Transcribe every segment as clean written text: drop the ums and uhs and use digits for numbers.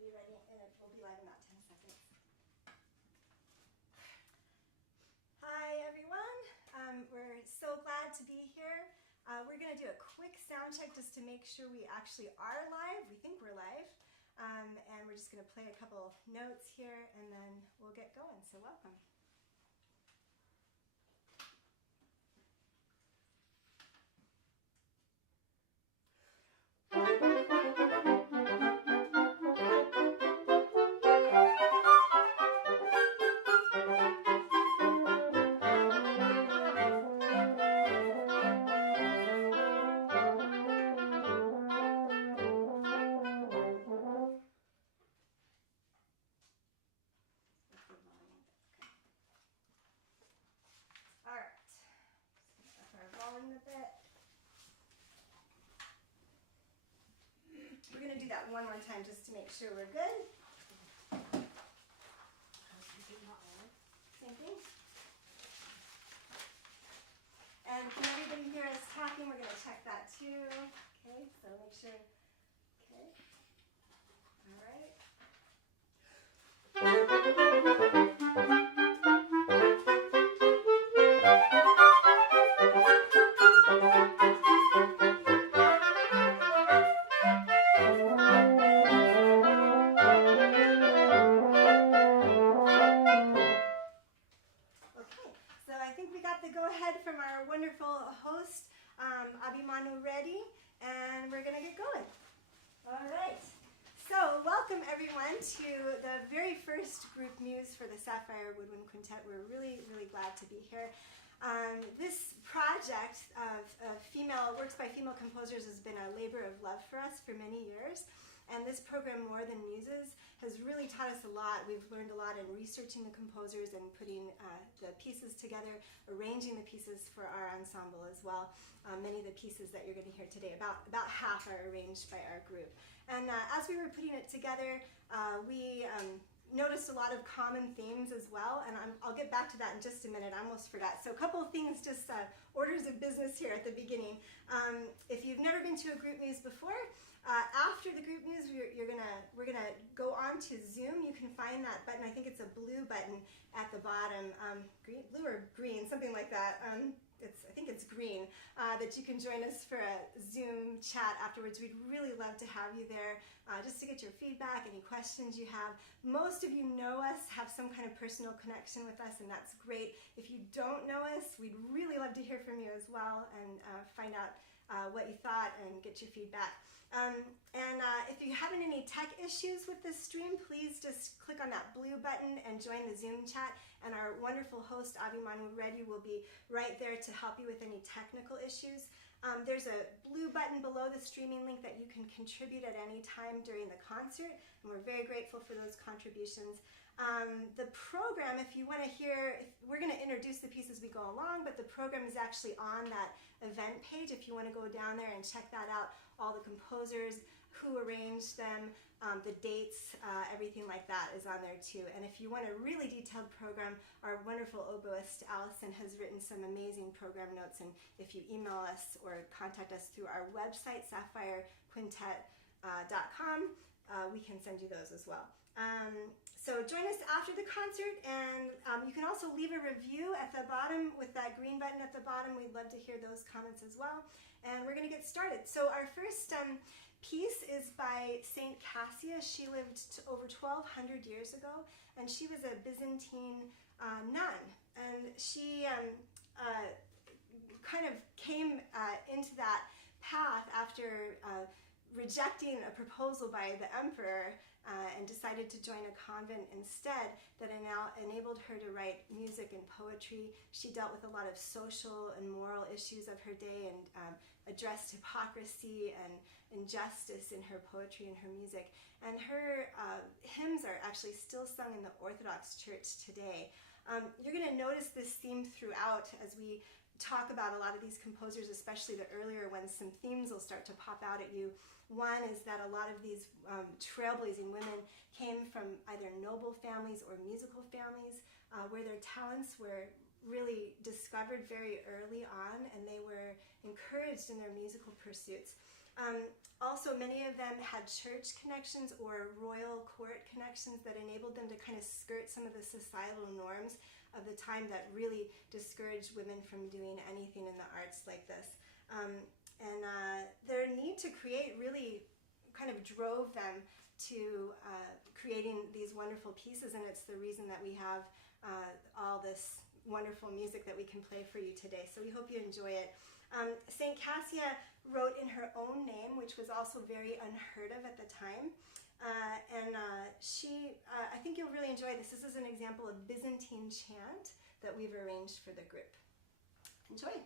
be ready, and we'll be live in about 10 seconds. Hi, everyone. We're so glad to be here. We're going to do a quick sound check just to make sure we actually are live. We think we're live. And we're just going to play a couple notes here, and then we'll get going. So welcome. We're going to do that one more time just to make sure we're good. Same thing. And can everybody hear us talking? We're going to check that too. Okay, so make sure. Okay. All right. From our wonderful host, Abhimanyu Reddy, and we're going to get going. All right. So welcome, everyone, to the very first GroupMuse for the Sapphire Woodwind Quintet. We're really, really glad to be here. This project of works by female composers has been a labor of love for us for many years. And this program, Than Muses, has really taught us a lot. We've learned a lot in researching the composers and putting the pieces together, arranging the pieces for our ensemble as well. Many of the pieces that you're going to hear today, about half are arranged by our group. And as we were putting it together, we noticed a lot of common themes as well, and I'll get back to that in just a minute. I almost forgot. So a couple of things, just orders of business here at the beginning. If you've never been to a GroupMuse before, after the GroupMuse, we're gonna go on to Zoom. You can find that button. I think it's a blue button at the bottom, blue or green, something like that. I think it's green, that you can join us for a Zoom chat afterwards. We'd really love to have you there just to get your feedback, any questions you have. Most of you know us, have some kind of personal connection with us, and that's great. If you don't know us, we'd really love to hear from you as well and find out what you thought and get your feedback. If you're having any tech issues with this stream, please just click on that blue button and join the Zoom chat, and our wonderful host Abhimanyu Reddy will be right there to help you with any technical issues. There's a blue button below the streaming link that you can contribute at any time during the concert, and we're very grateful for those contributions. The program, if you want to hear, we're going to introduce the pieces as we go along, but the program is actually on that event page. If you want to go down there and check that out, all the composers, who arranged them, the dates, everything like that is on there too. And if you want a really detailed program, our wonderful oboist Allison has written some amazing program notes, and if you email us or contact us through our website, sapphirequintet.com, we can send you those as well. So join us after the concert, and you can also leave a review at the bottom with that green button at the bottom. We'd love to hear those comments as well. And we're going to get started. So our first piece is by Saint Cassia. She lived over 1,200 years ago, and she was a Byzantine nun. And she kind of came into that path after rejecting a proposal by the emperor and decided to join a convent instead that enabled her to write music and poetry. She dealt with a lot of social and moral issues of her day and addressed hypocrisy and injustice in her poetry and her music. And her hymns are actually still sung in the Orthodox Church today. You're going to notice this theme throughout as we talk about a lot of these composers, especially the earlier ones. Some themes will start to pop out at you. One is that a lot of these trailblazing women came from either noble families or musical families where their talents were really discovered very early on, and they were encouraged in their musical pursuits. Also, many of them had church connections or royal court connections that enabled them to kind of skirt some of the societal norms of the time that really discouraged women from doing anything in the arts like this. Their need to create really kind of drove them to creating these wonderful pieces, and it's the reason that we have all this wonderful music that we can play for you today. So we hope you enjoy it. St. Cassia wrote in her own name, which was also very unheard of at the time. I think you'll really enjoy this. This is an example of Byzantine chant that we've arranged for the group. Enjoy.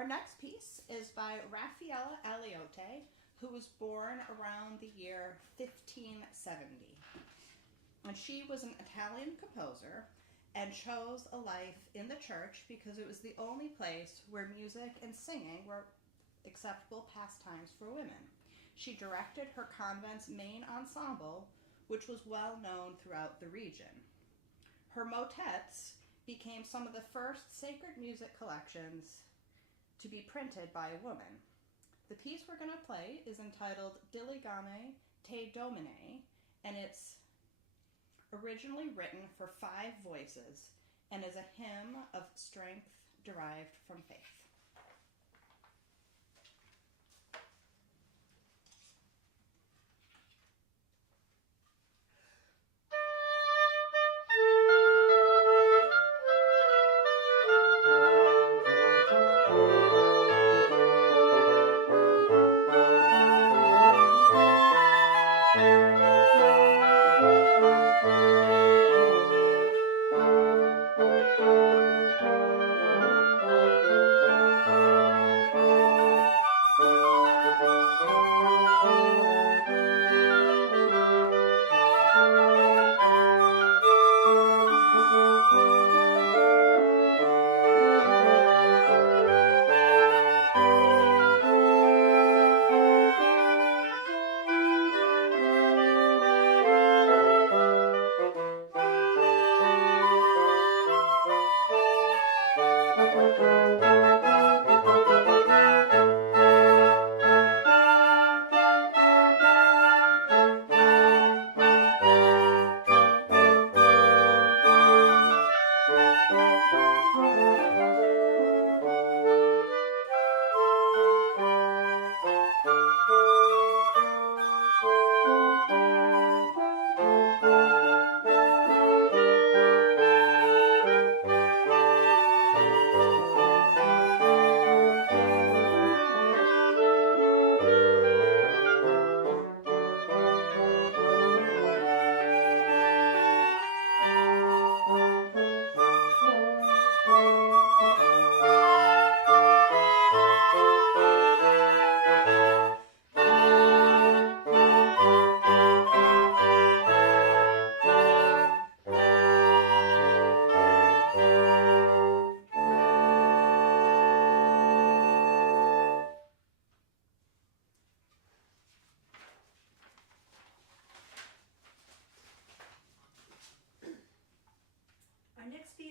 Our next piece is by Raffaella Aliotti, who was born around the year 1570. And she was an Italian composer and chose a life in the church because it was the only place where music and singing were acceptable pastimes for women. She directed her convent's main ensemble, which was well known throughout the region. Her motets became some of the first sacred music collections to be printed by a woman. The piece we're going to play is entitled Diligame te Domine, and it's originally written for 5 voices and is a hymn of strength derived from faith.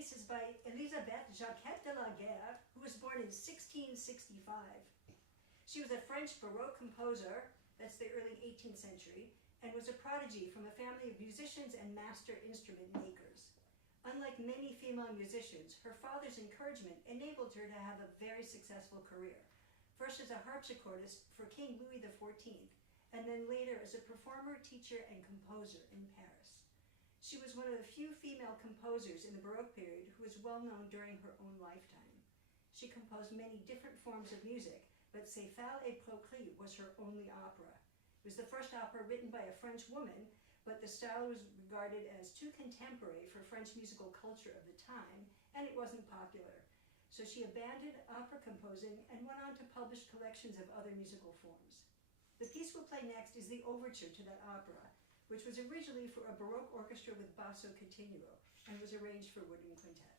piece is by Elisabeth Jacquette de la Guerre, who was born in 1665. She was a French Baroque composer, that's the early 18th century, and was a prodigy from a family of musicians and master instrument makers. Unlike many female musicians, her father's encouragement enabled her to have a very successful career, first as a harpsichordist for King Louis XIV, and then later as a performer, teacher, and composer in Paris. She was one of the few female composers in the Baroque period who was well known during her own lifetime. She composed many different forms of music, but Sapphire et Procris was her only opera. It was the first opera written by a French woman, but the style was regarded as too contemporary for French musical culture of the time, and it wasn't popular. So she abandoned opera composing and went on to publish collections of other musical forms. The piece we'll play next is the overture to that opera, which was originally for a Baroque orchestra with basso continuo and was arranged for woodwind quintet.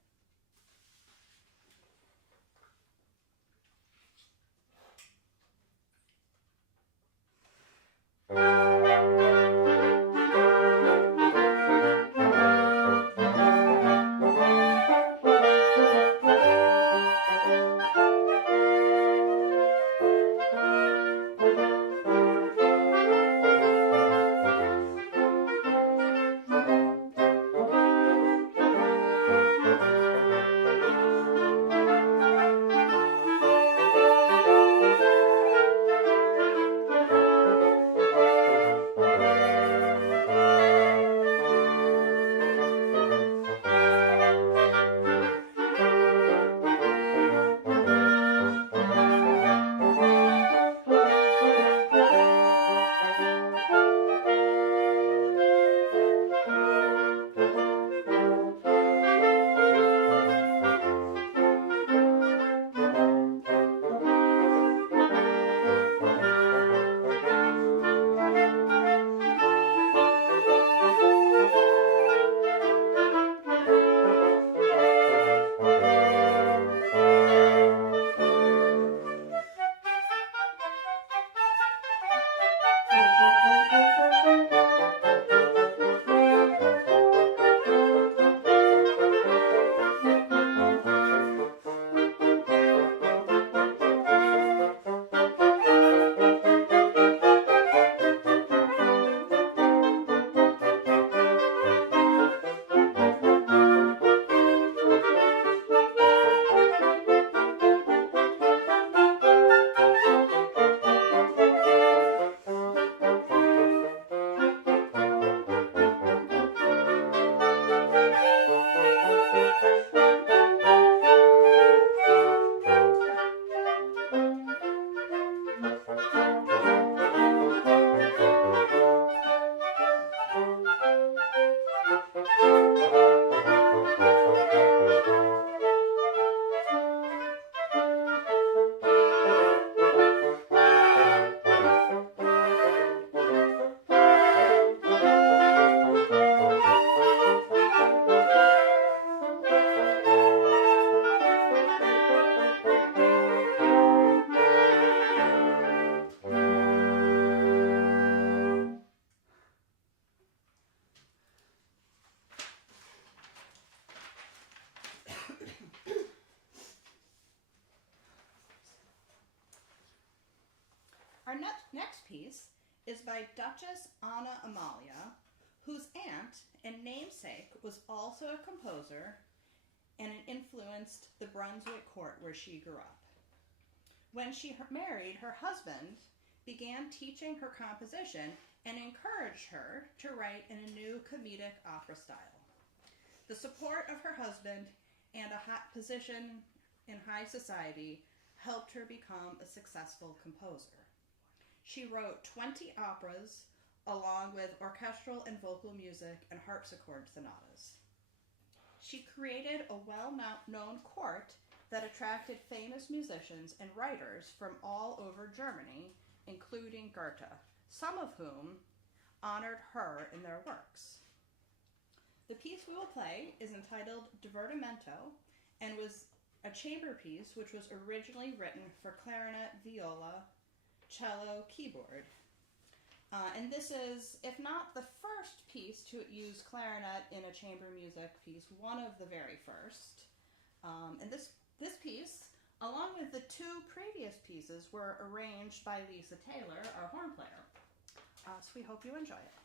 Our next piece is by Duchess Anna Amalia, whose aunt and namesake was also a composer and influenced the Brunswick court where she grew up. When she married, her husband began teaching her composition and encouraged her to write in a new comedic opera style. The support of her husband and a hot position in high society helped her become a successful composer. She wrote 20 operas along with orchestral and vocal music and harpsichord sonatas. She created a well-known court that attracted famous musicians and writers from all over Germany, including Goethe, some of whom honored her in their works. The piece we will play is entitled Divertimento and was a chamber piece which was originally written for clarinet, viola, cello, keyboard. And this is, if not the first piece to use clarinet in a chamber music piece, one of the very first. And this piece, along with the two previous pieces, were arranged by Lisa Taylor, our horn player. So we hope you enjoy it.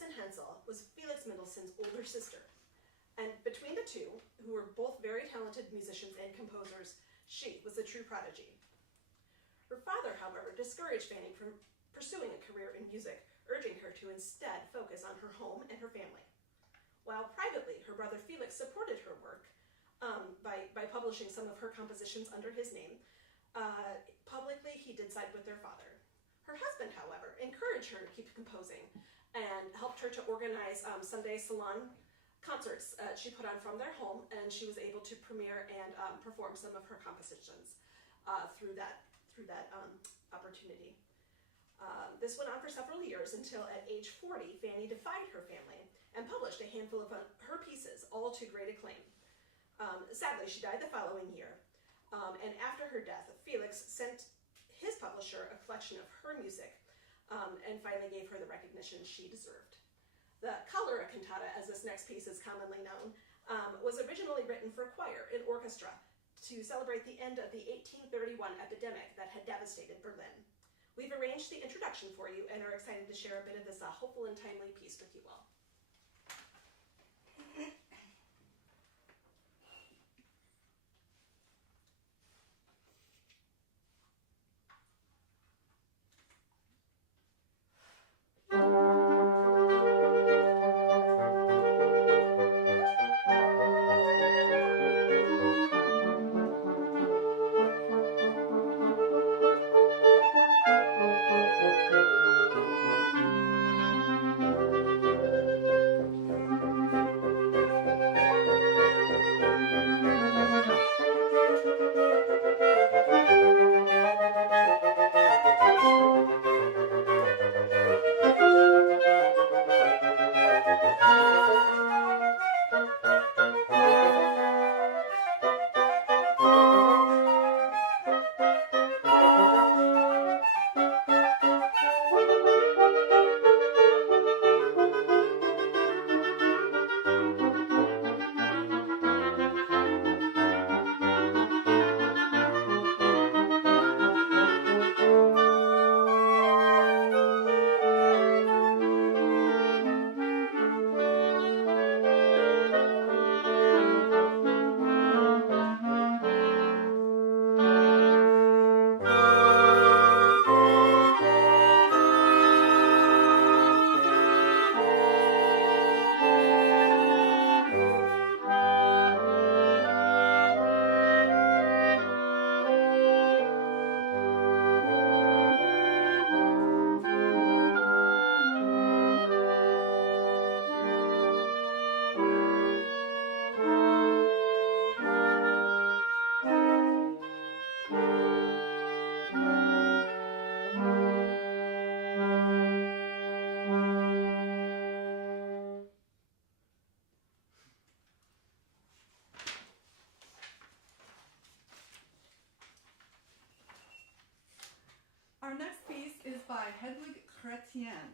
Allison Hensel was Felix Mendelssohn's older sister. And between the two, who were both very talented musicians and composers, she was a true prodigy. Her father, however, discouraged Fanny from pursuing a career in music, urging her to instead focus on her home and her family. While privately, her brother Felix supported her work by publishing some of her compositions under his name, publicly he did side with their father. Her husband, however, encouraged her to keep composing and helped her to organize Sunday salon concerts she put on from their home, and she was able to premiere and perform some of her compositions through that opportunity. This went on for several years until at age 40, Fanny defied her family and published a handful of her pieces, all to great acclaim. Sadly, she died the following year, and after her death, Felix sent his publisher a collection of her music and finally gave her the recognition she deserved. The Cholera Cantata, as this next piece is commonly known, was originally written for choir and orchestra to celebrate the end of the 1831 epidemic that had devastated Berlin. We've arranged the introduction for you and are excited to share a bit of this hopeful and timely piece with you all. Our next piece is by Hedwig Chrétien.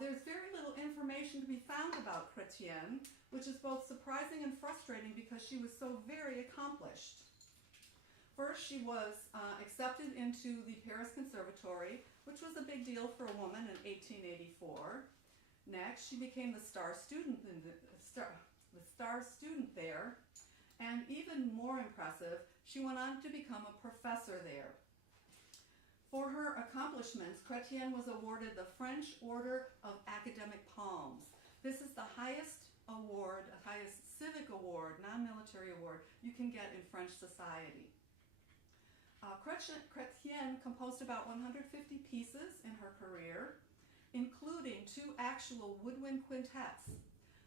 There's very little information to be found about Chrétien, which is both surprising and frustrating because she was so very accomplished. First, she was accepted into the Paris Conservatory, which was a big deal for a woman in 1884. Next, she became the star student there, and even more impressive, she went on to become a professor there. For her accomplishments, Chrétien was awarded the French Order of Academic Palms. This is the highest award, highest civic award, non-military award you can get in French society. Chrétien composed about 150 pieces in her career, including 2 actual woodwind quintets.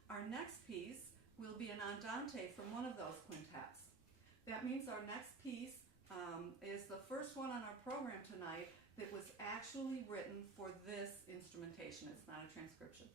Our next piece will be an andante from one of those quintets. That means our next piece is the first one on our program tonight that was actually written for this instrumentation. It's not a transcription.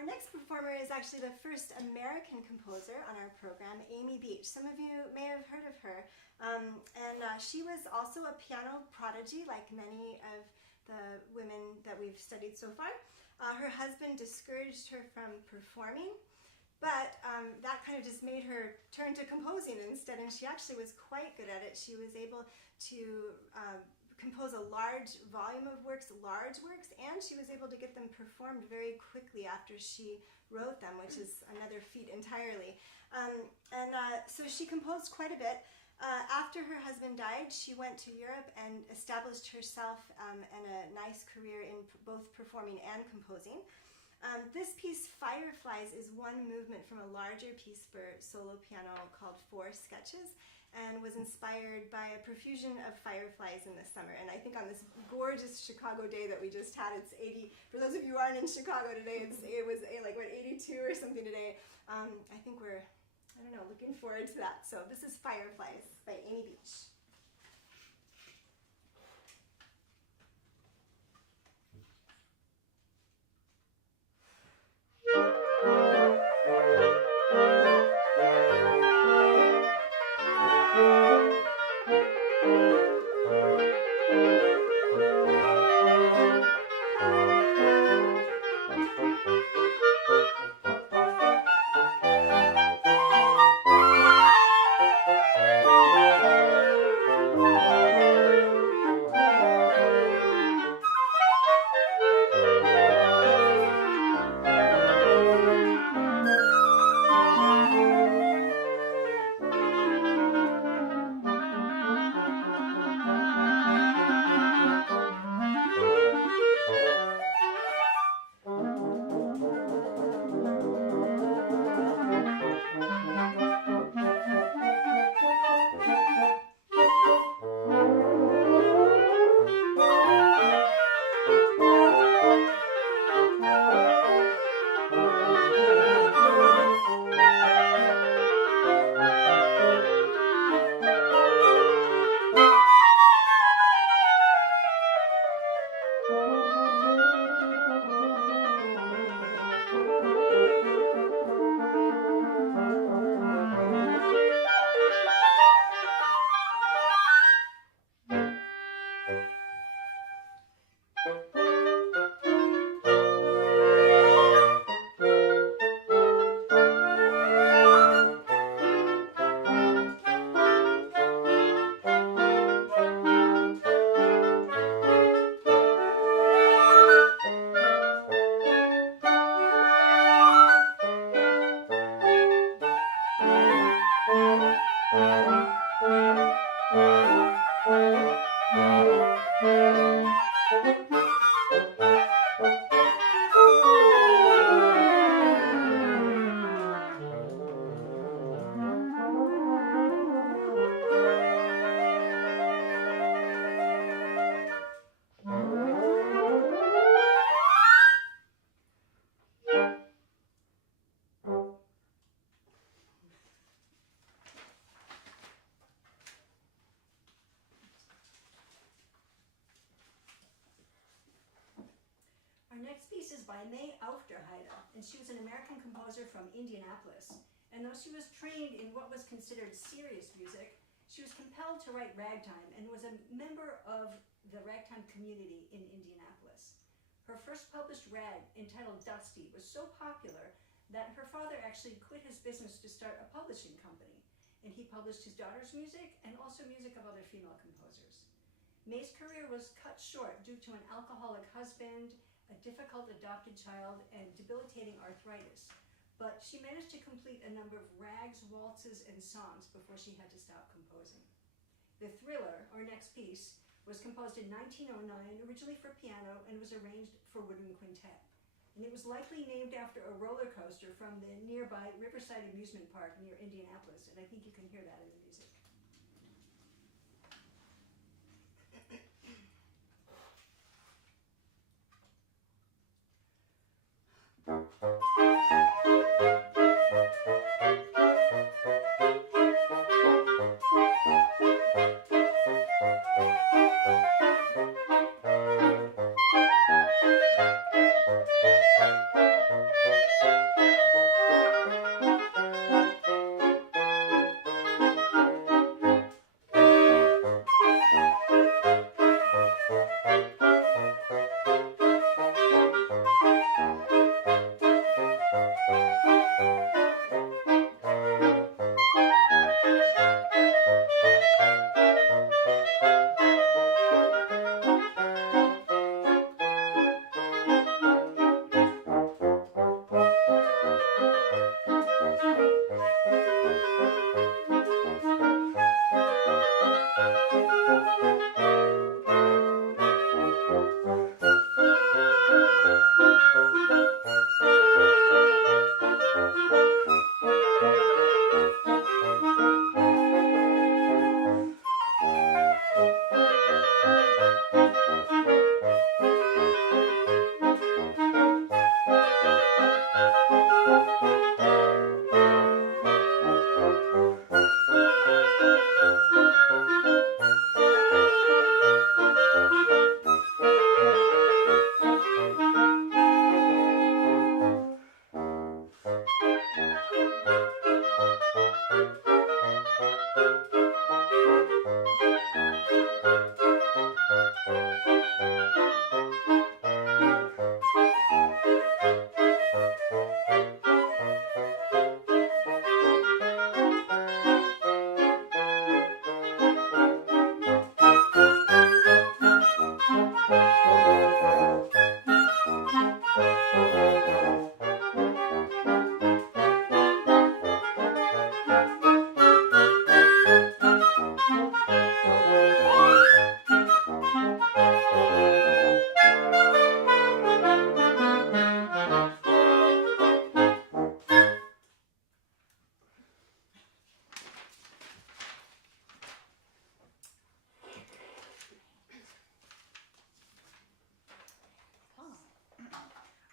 Our next performer is actually the first American composer on our program, Amy Beach. Some of you may have heard of her. She was also a piano prodigy, like many of the women that we've studied so far. Her husband discouraged her from performing, but that kind of just made her turn to composing instead, and she actually was quite good at it. She was able to compose a large volume of works, and she was able to get them performed very quickly after she wrote them, which is another feat entirely. So she composed quite a bit. After her husband died, she went to Europe and established herself and a nice career in both performing and composing. This piece, Fireflies, is one movement from a larger piece for solo piano called Four Sketches, and was inspired by a profusion of fireflies in the summer. And I think on this gorgeous Chicago day that we just had, it's 80, for those of you who aren't in Chicago today, it was like, what, 82 or something today. I think we're, I don't know, looking forward to that. So this is Fireflies by Amy Beach. Our next piece is by May Aufderheide, and she was an American composer from Indianapolis. And though she was trained in what was considered serious music, she was compelled to write ragtime and was a member of the ragtime community in Indianapolis. Her first published rag, entitled Dusty, was so popular that her father actually quit his business to start a publishing company, and he published his daughter's music and also music of other female composers. May's career was cut short due to an alcoholic husband, a difficult adopted child, and debilitating arthritis. But she managed to complete a number of rags, waltzes, and songs before she had to stop composing. The Thriller, our next piece, was composed in 1909, originally for piano, and was arranged for woodwind quintet. And it was likely named after a roller coaster from the nearby Riverside Amusement Park near Indianapolis, and I think you can hear that in the music.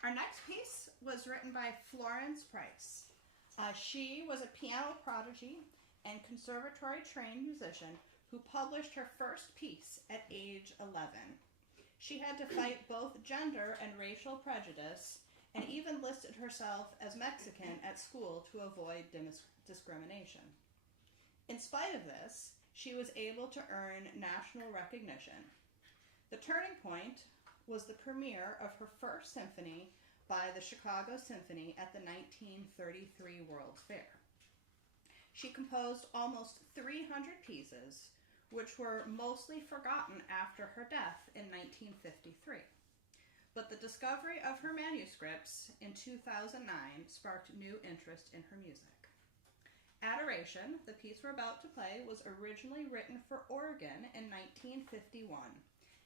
Our next piece was written by Florence Price. She was a piano prodigy and conservatory-trained musician who published her first piece at age 11. She had to fight both gender and racial prejudice and even listed herself as Mexican at school to avoid discrimination. In spite of this, she was able to earn national recognition. The turning point was the premiere of her first symphony by the Chicago Symphony at the 1933 World's Fair. She composed almost 300 pieces, which were mostly forgotten after her death in 1953. But the discovery of her manuscripts in 2009 sparked new interest in her music. Adoration, the piece we're about to play, was originally written for organ in 1951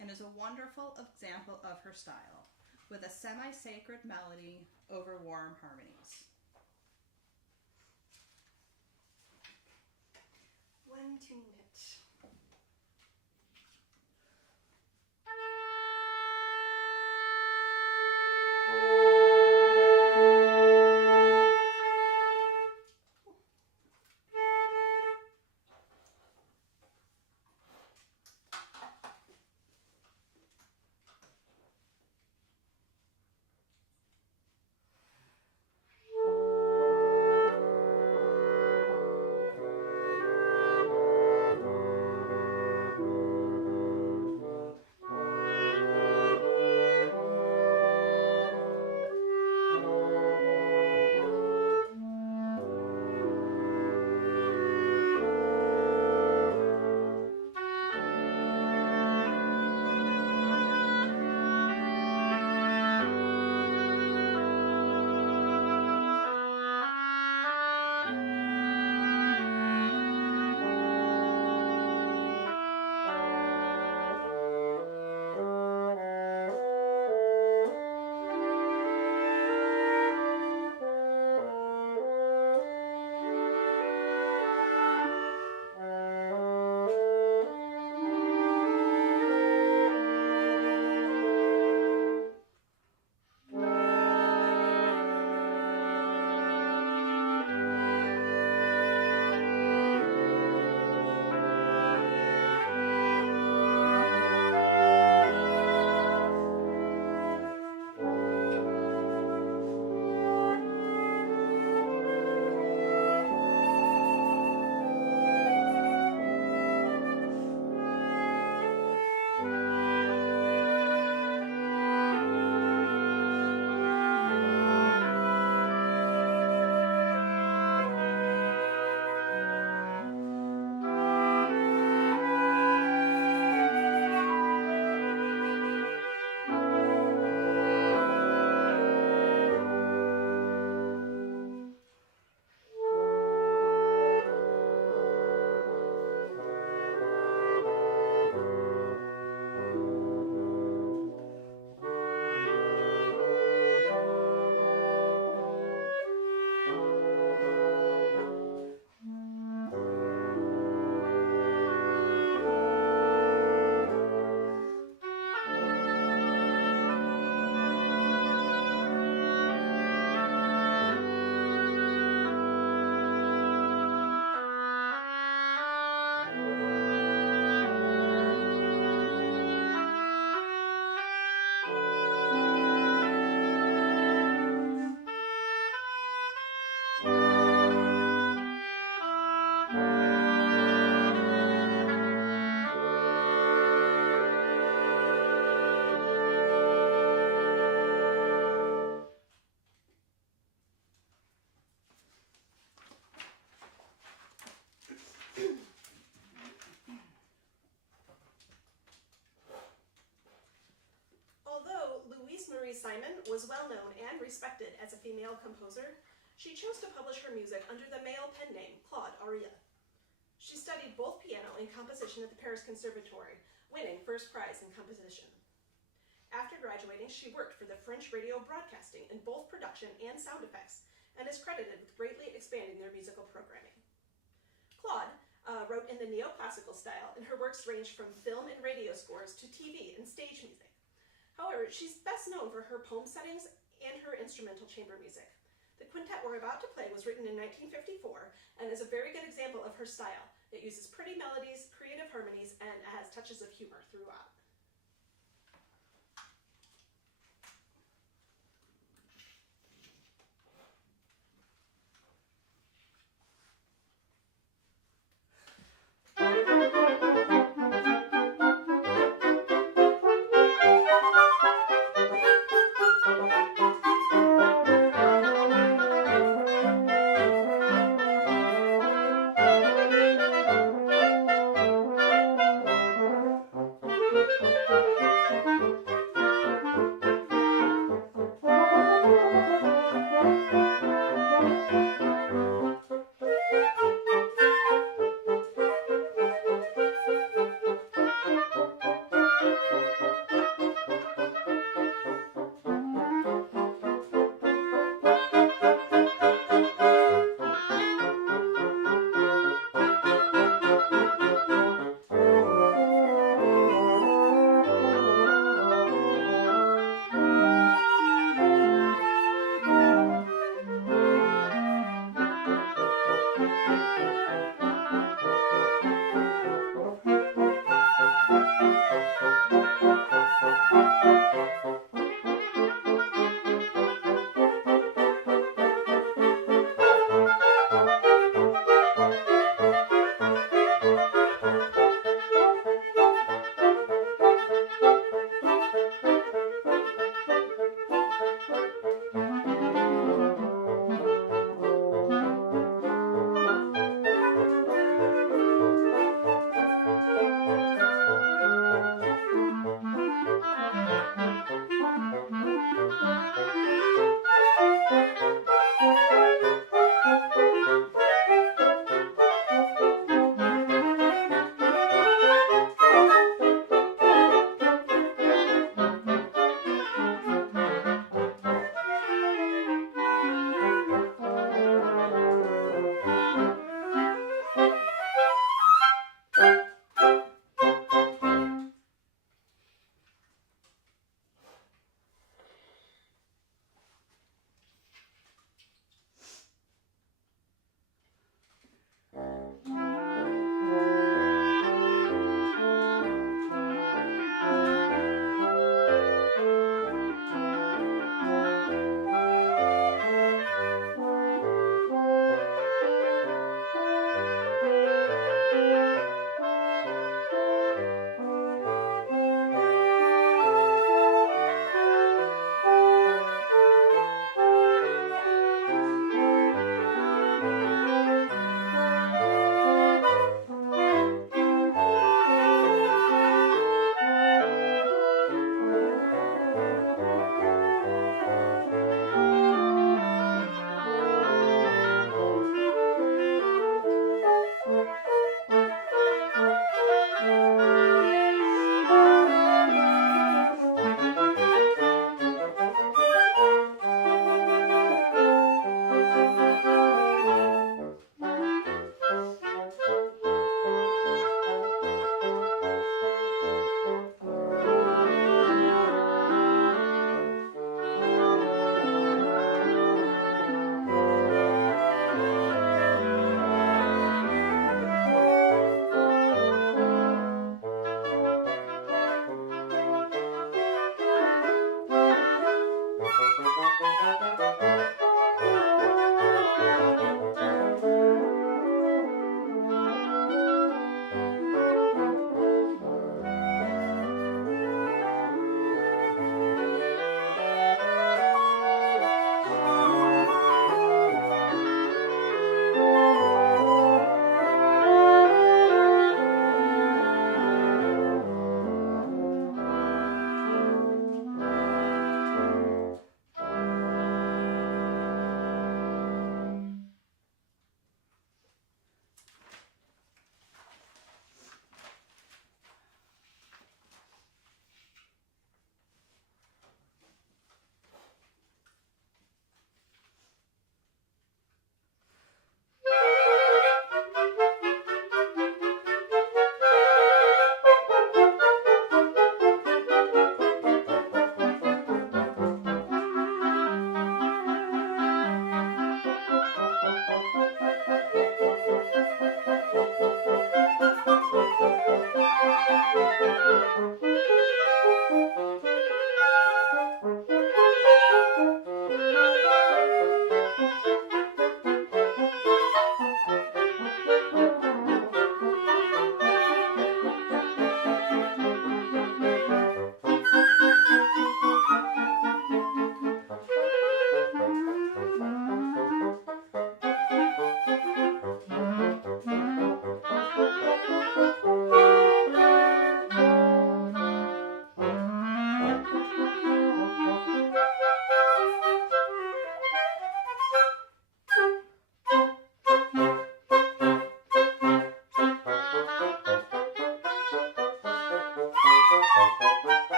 and is a wonderful example of her style, with a semi-sacred melody over warm harmonies. 1 2 minute. Simon was well known and respected as a female composer, she chose to publish her music under the male pen name Claude Auria. She studied both piano and composition at the Paris Conservatory, winning first prize in composition. After graduating, she worked for the French radio broadcasting in both production and sound effects, and is credited with greatly expanding their musical programming. Claude wrote in the neoclassical style, and her works ranged from film and radio scores to TV and stage music. However, she's best known for her poem settings and her instrumental chamber music. The quintet we're about to play was written in 1954 and is a very good example of her style. It uses pretty melodies, creative harmonies, and has touches of humor throughout.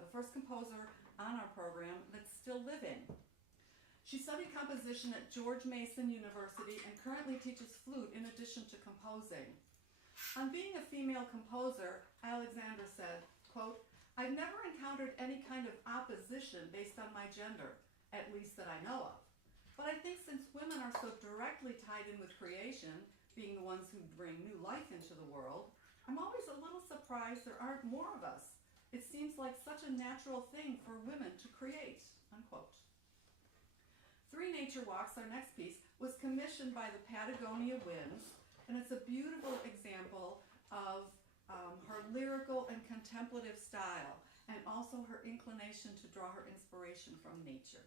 The first composer on our program that's still living. She studied composition at George Mason University and currently teaches flute in addition to composing. On being a female composer, Alexandra said, quote, "I've never encountered any kind of opposition based on my gender, at least that I know of. But I think since women are so directly tied in with creation, being the ones who bring new life into the world, I'm always a little surprised there aren't more of us. It seems like such a natural thing for women to create," unquote. Three Nature Walks, our next piece, was commissioned by the Patagonia Winds, and it's a beautiful example of her lyrical and contemplative style, and also her inclination to draw her inspiration from nature.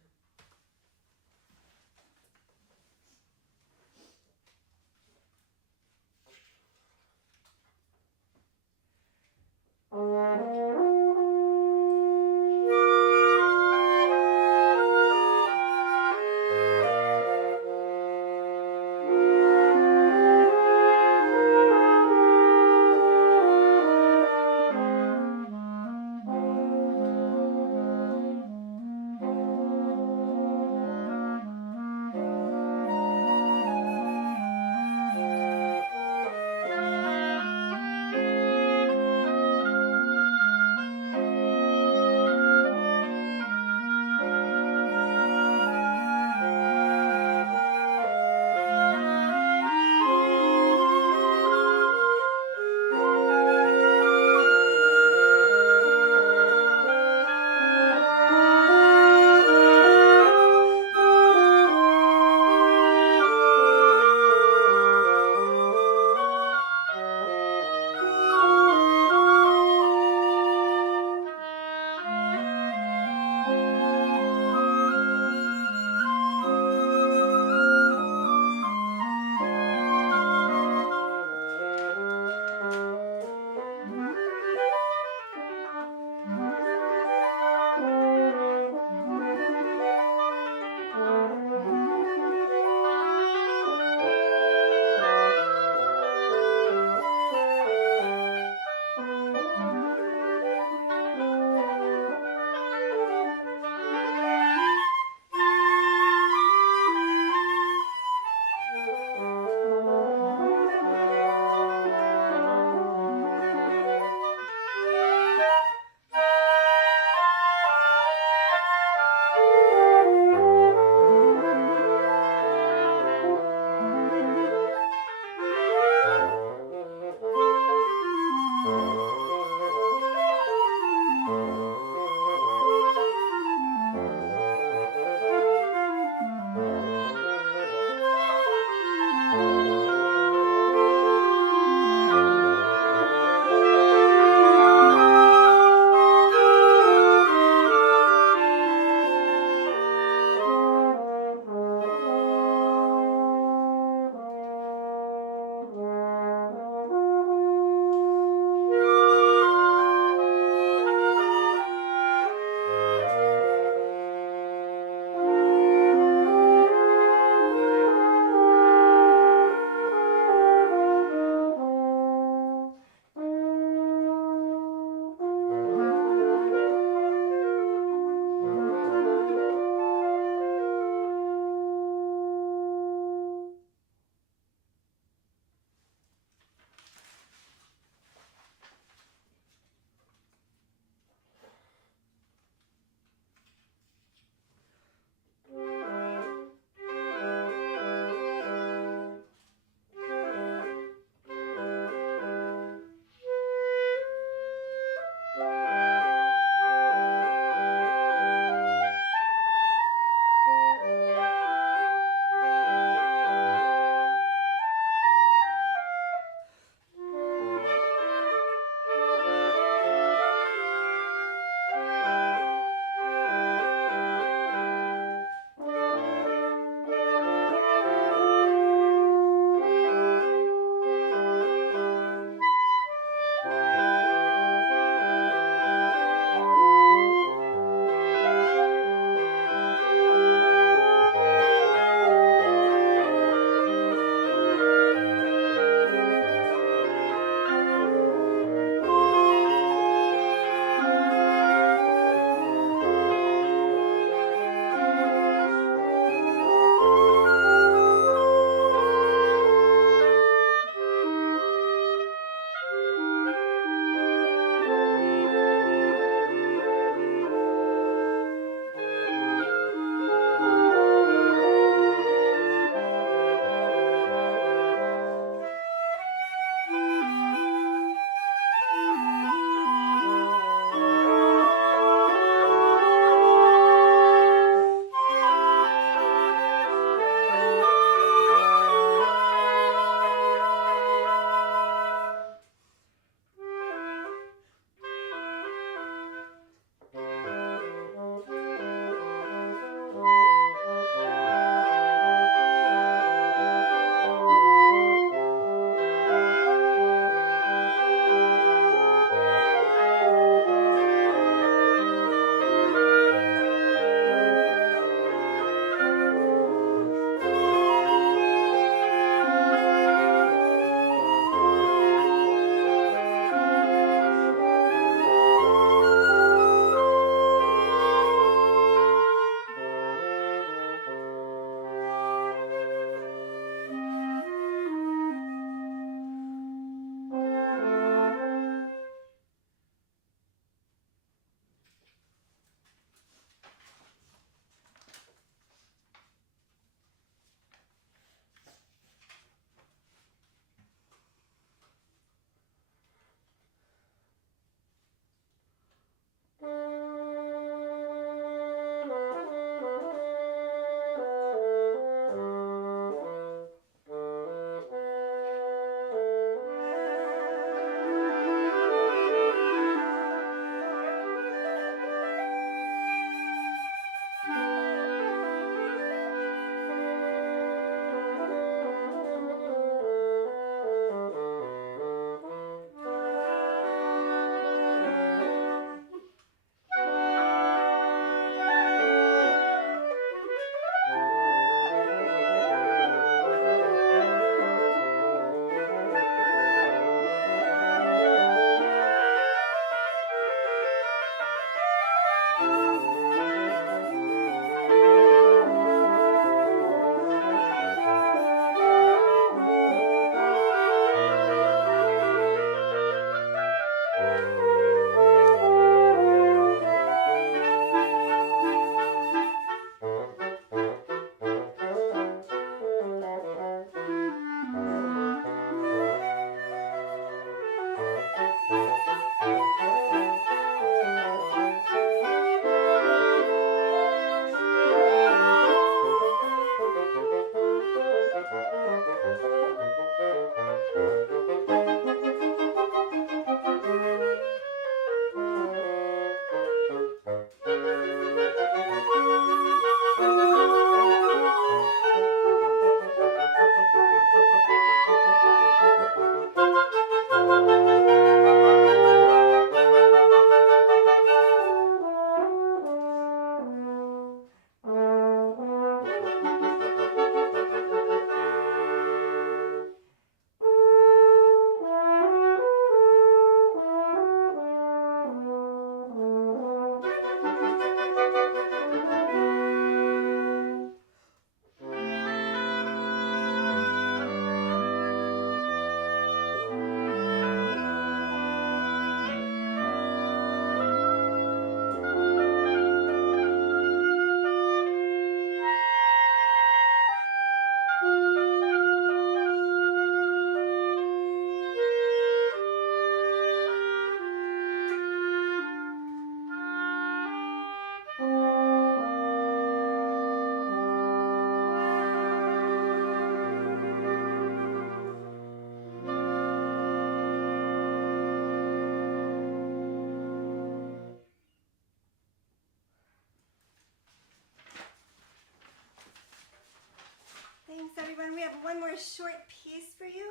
have one more short piece for you.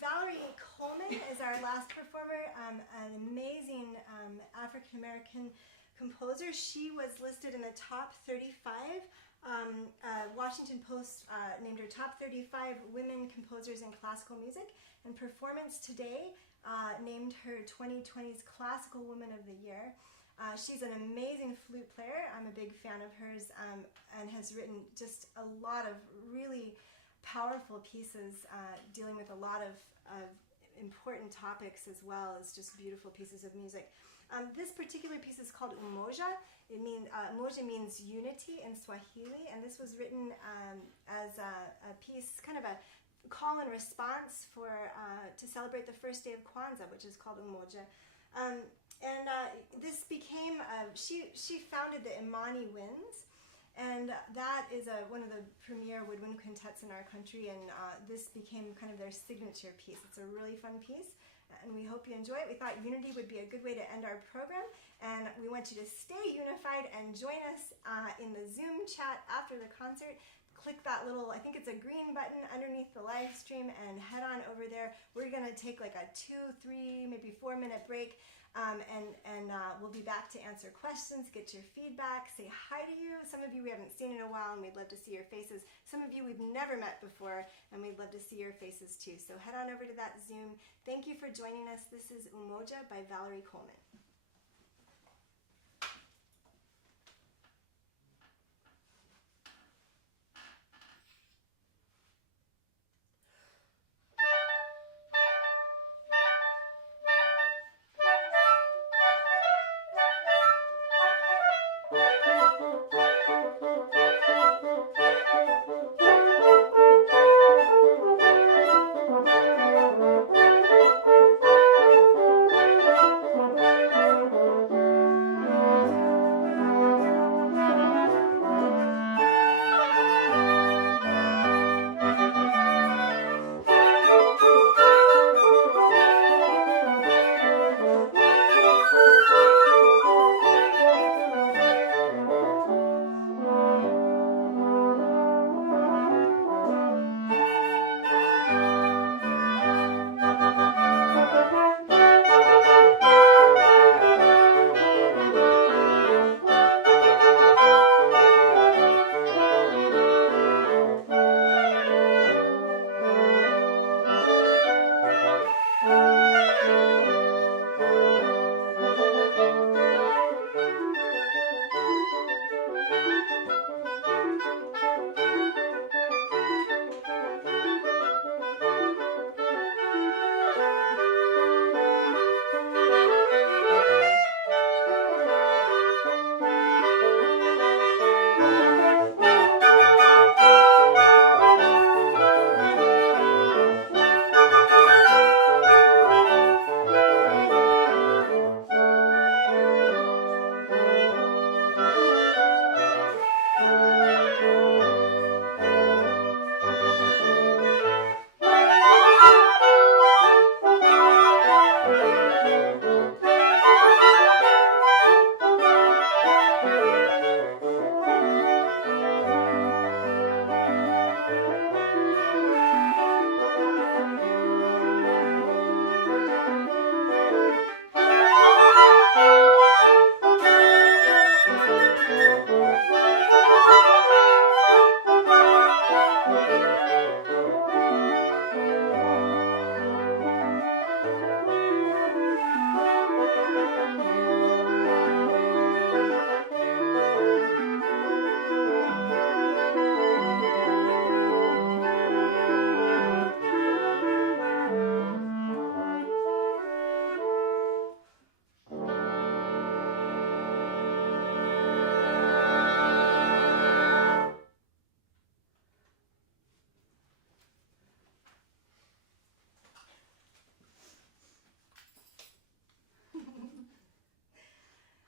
Valerie Coleman is our last performer, an amazing African-American composer. She was listed in the top 35. Washington Post named her top 35 women composers in classical music, and Performance Today named her 2020's Classical Woman of the Year. She's an amazing flute player. I'm a big fan of hers, and has written just a lot of really powerful pieces dealing with a lot of important topics, as well as just beautiful pieces of music. This particular piece is called Umoja. Umoja means unity in Swahili, and this was written as a piece, kind of a call and response to celebrate the first day of Kwanzaa, which is called Umoja. This became, she founded the Imani Winds, and that is one of the premier woodwind quintets in our country, and this became kind of their signature piece. It's a really fun piece, and we hope you enjoy it. We thought unity would be a good way to end our program, and we want you to stay unified and join us in the Zoom chat after the concert. Click that little, I think it's a green button underneath the live stream, and head on over there. We're gonna take like a 2, 3, maybe 4-minute break, and we'll be back to answer questions, get your feedback, say hi to you. Some of you we haven't seen in a while, and we'd love to see your faces. Some of you we've never met before, and we'd love to see your faces too. So head on over to that Zoom. Thank you for joining us. This is Umoja by Valerie Coleman.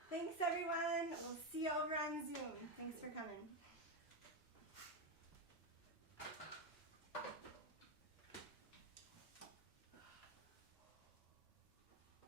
Thanks, everyone. We'll see you over on Zoom. Thanks for coming.